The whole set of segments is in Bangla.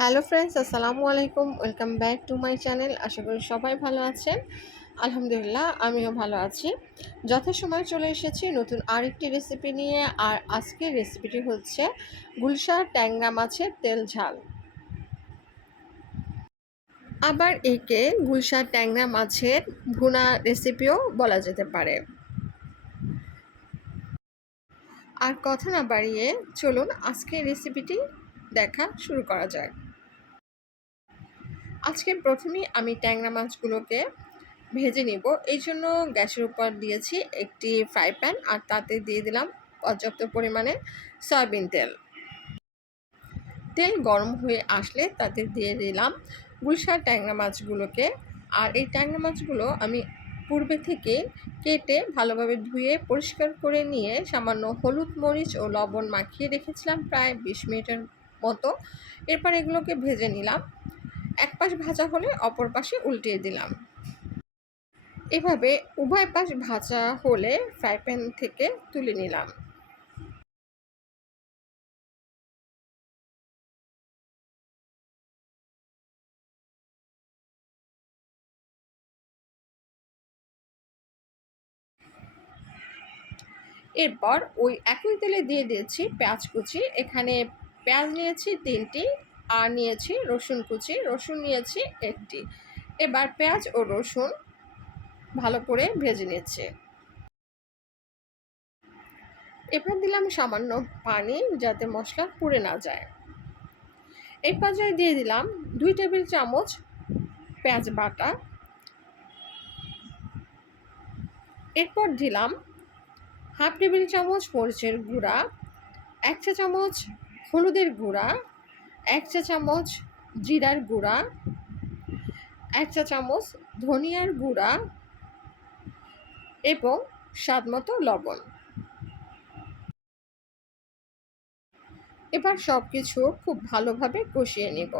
হ্যালো ফ্রেন্ডস, আসসালামু আলাইকুম। Welcome back to my channel. আশা করি সবাই ভালো আছেন। আলহামদুলিল্লাহ, আমিও ভালো আছি। যথাসময় চলে এসেছি নতুন আরেকটি রেসিপি নিয়ে। আর আজকের রেসিপিটি হচ্ছে গুলশা ট্যাংরা মাছের তেল ঝাল। আবার একে গুলশা ট্যাংরা মাছের ভুনা রেসিপিও বলা যেতে পারে। আর কথা না বাড়িয়ে চলুন আজকের রেসিপিটি দেখা শুরু করা যায়। আজকে প্রথমেই আমি ট্যাংরা মাছগুলোকে ভেজে নিব। এই জন্য গ্যাসের উপর দিয়েছি একটি ফ্রাই প্যান আর তাতে দিয়ে দিলাম পর্যাপ্ত পরিমাণে সয়াবিন তেল। তেল গরম হয়ে আসলে তাতে দিয়ে দিলাম গুলশা ট্যাংরা মাছগুলোকে। আর এই ট্যাংরা মাছগুলো আমি পূর্বে থেকে কেটে ভালোভাবে ধুয়ে পরিষ্কার করে নিয়ে সামান্য হলুদ মরিচ ও লবণ মাখিয়ে রেখেছিলাম প্রায় বিশ মিনিটের মতো। এরপর এগুলোকে ভেজে নিলাম। এক পাশ ভাজা হলে অপর পাশে উল্টিয়ে দিলাম। এভাবে উভয় পাশ ভাজা হলে ফ্রাই প্যান থেকে তুলে নিলাম। এরপর ওই একই তেলে দিয়ে দিয়েছি পেঁয়াজ কুচি। এখানে পেঁয়াজ নিয়েছি তিনটি, আর নিয়েছি রসুন কুচি, রসুন নিয়েছি একটি। এবার পেঁয়াজ ও রসুন ভালো করে ভেজে নিচ্ছে। এবার দিলাম সামান্য পানি যাতে মশলা পুড়ে না যায়। এই পর্যায়ে দিয়ে দিলাম দুই টেবিল চামচ পেঁয়াজ বাটা। এরপর দিলাম হাফ টেবিল চামচ মরিচের গুঁড়া, এক চা চামচ হলুদের গুঁড়া, এক চা চামচ জিরার গুঁড়া, এক চা চামচ ধনিয়ার গুঁড়া এবং স্বাদমতো লবণ। এবার সব কিছু খুব ভালোভাবে কষিয়ে নেব।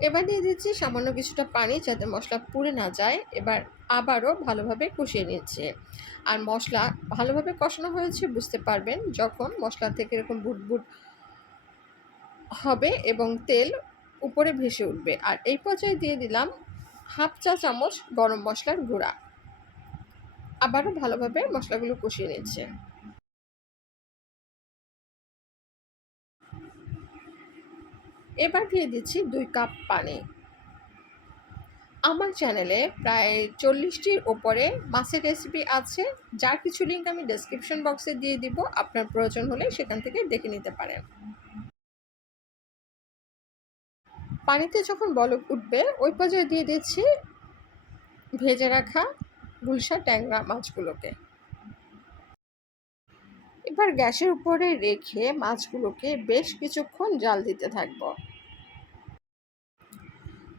এবার দিয়ে দিচ্ছি সামান্য কিছুটা পানি যাতে মশলা পুড়ে না যায়। এবার আবারও ভালোভাবে কষিয়ে নিচ্ছে। আর মশলা ভালোভাবে কষানো হয়েছে, বুঝতে পারবেন যখন মশলা থেকে এরকম বুট বুট হবে এবং তেল উপরে ভেসে উঠবে। আর এই পর্যায়ে দিয়ে দিলাম হাফ চা চামচ গরম মশলার গুঁড়া। আবারও ভালোভাবে মশলাগুলো কষিয়ে নিচ্ছে। এবার দিয়ে দিচ্ছি দুই কাপ পানি। আমার চ্যানেলে প্রায় চল্লিশটির ওপরে মাছের রেসিপি আছে, যার কিছু লিঙ্ক আমি ডেসক্রিপশন বক্সে দিয়ে দিব, আপনার প্রয়োজন হলে সেখান থেকে দেখে নিতে পারেন। পানিতে যখন বলক উঠবে, ওই পর্যায়ে দিয়ে দিচ্ছি ভেজে রাখা গুলশা ট্যাংরা মাছগুলোকে। এবার গ্যাসের উপরে রেখে মাছগুলোকে বেশ কিছুক্ষণ জাল দিতে থাকব।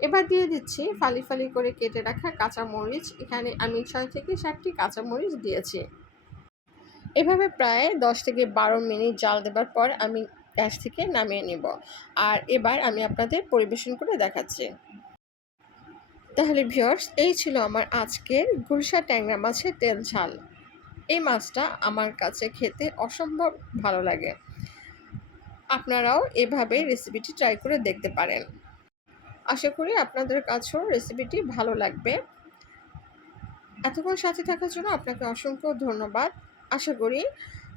এবার দিয়ে দিচ্ছি ফালি ফালি করে কেটে রাখা কাঁচামরিচ। এখানে আমি ছয় থেকে সাতটি কাঁচামরিচ দিয়েছি। এভাবে প্রায় দশ থেকে বারো মিনিট জাল দেবার পর আমি গ্যাস থেকে নামিয়ে নেব। আর এবার আমি আপনাদের পরিবেশন করে দেখাচ্ছি। তাহলে ভিওর্স এই ছিল আমার আজকের গুলশা ট্যাংরা মাছের তেল ঝাল। এই মাছটা আমার কাছে খেতে অসম্ভব ভালো লাগে। আপনারাও এভাবে রেসিপিটি ট্রাই করে দেখতে পারেন। আশা করি আপনাদের কাছেও রেসিপিটি ভালো লাগবে। এতক্ষণ সাথে থাকার জন্য আপনাকে অসংখ্য ধন্যবাদ। আশা করি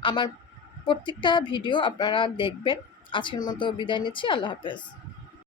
আমার প্রত্যেকটা ভিডিও আপনারা দেখবেন। আজকের মতো বিদায় নিচ্ছি। আল্লাহ হাফেজ।